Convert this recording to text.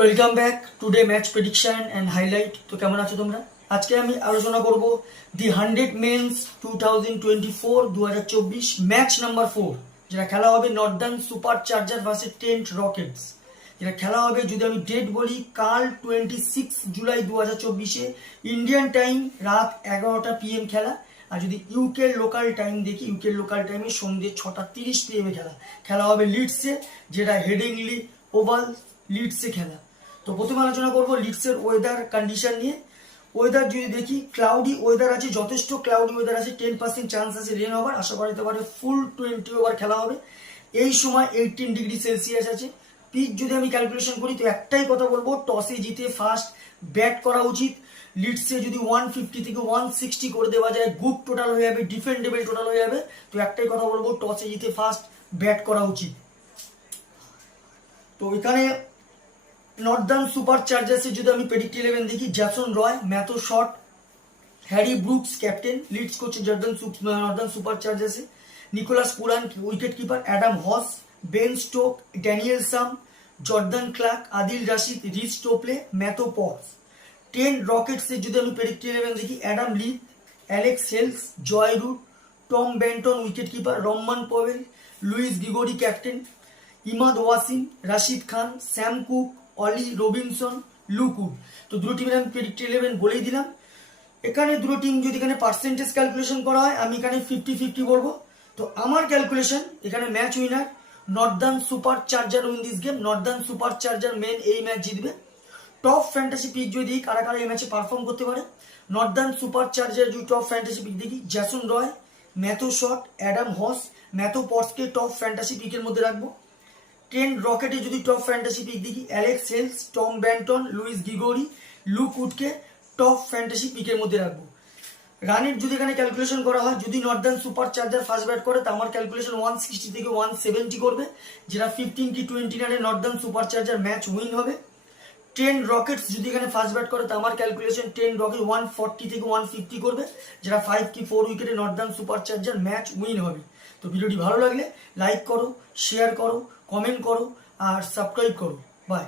Welcome back today match prediction and highlight. তো কেমন আছো তোমরা? আজকে আমি আলোচনা করব দি 100 মেন্স 2024 ম্যাচ নাম্বার 4, যেটা খেলা হবে Northern super charger versus tent Rockets. যেটা খেলা হবে, যদি আমি ডেট বলি, কাল 26 জুলাই 2024 ইন্ডিয়ান টাইম রাত 11টা PM খেলা। আর যদি ইউকের লোকাল টাইম দেখি, ইউকের লোকাল টাইমে সন্ধ্যে 6:30 PM খেলা হবে লিডসে, যেটা হেডিংলি ওভাল লিডসে খেলা। তো প্রথমে আলোচনা করবো লিডসের ওয়েদার কন্ডিশন নিয়ে। ওয়েদার যদি দেখি, ক্লাউডি ওয়েদার আছে, যথেষ্ট ক্লাউডি ওয়েদার আছে, 10% চান্স আছে রেন হওয়ার। আশা করা যেতে পারে ফুল 20 ওভার খেলা হবে। এই সময় 18 ডিগ্রি সেলসিয়াস আছে। পিচ যদি আমি ক্যালকুলেশন করি, তো একটাই কথা বলবো, টসে জিতে ফার্স্ট ব্যাট করা উচিত। লিডসে যদি 150 থেকে 160 করে দেওয়া যায়, গুড টোটাল হয়ে যাবে, ডিফেন্ডেবল টোটাল হয়ে যাবে। তো একটাই কথা বলবো, টসে জিতে ফার্স্ট ব্যাট করা উচিত। তো এখানে নর্দার্ন সুপার চার্জার্সে যদি আমি প্রেডিক্ট 11 দেখি, Jason Roy, Matthew Short, Harry Brooks captain, leads করছে নর্দার্ন সুপার চার্জার্সে, Nicholas Pooran wicket keeper, Adam Hose, Ben Stokes, Daniel Sams, Jordan Clark, Adil Rashid, Reece Topley, Matthew Potts. 10 রকেটসে যদি আমি প্রেডিক্ট 11 দেখি, Adam Lee, Alex Hales, Joe Root, Tom Banton wicket keeper, Rovman Powell, Lewis Gregory captain, Imad Wasim, Rashid Khan, Sam Cook, Olly Robinson, Luke Wood. তো দুটো টিমের আমি predict 11 বলেই দিলাম। এখানে দুটো টিম যদি এখানে পার্সেন্টেজ ক্যালকুলেশন করা হয়, আমি এখানে 50-50 বলবো। তো আমার ক্যালকুলেশন এখানে match winner Northern Supercharger win this game. Northern Supercharger men এই ম্যাচ জিতবে। টপ ফ্যান্টাসি পিক যদি কারা কারা এই ম্যাচে পারফর্ম করতে পারে, নর্দার্ন সুপার চার্জার যদি টপ ফ্যান্টাসি পিক দেখি, Jason Roy, Matthew Short, Adam Hose, Matthew পটসকে টপ ফ্যান্টাসি পিকের মধ্যে রাখবো। 10 রকেটে যদি টপ ফ্যান্টাসি পিক দেখি, Alex Hales, Tom Banton, Lewis Gregory, Luke উডকে টপ ফ্যান্টাসি পিকের মধ্যে রাখবো। রানের যদি এখানে ক্যালকুলেশন করা হয়, যদি Northern super charger first bat করে, তা আমার ক্যালকুলেশন 160 থেকে 170 করবে, যেটা 15-20 রানে Northern super charger match win হবে। 10 রকেটস যদি এখানে ফার্স্ট ব্যাট করে, তা আমার ক্যালকুলেশন 10 রকেট 140 থেকে 150 করবে, যেটা 5-4 উইকেটে Northern super charger match win হবে। তো ভিডিওটি ভালো লাগলে লাইক করো, শেয়ার করো, কমেন্ট করো আর সাবস্ক্রাইব করো। বাই।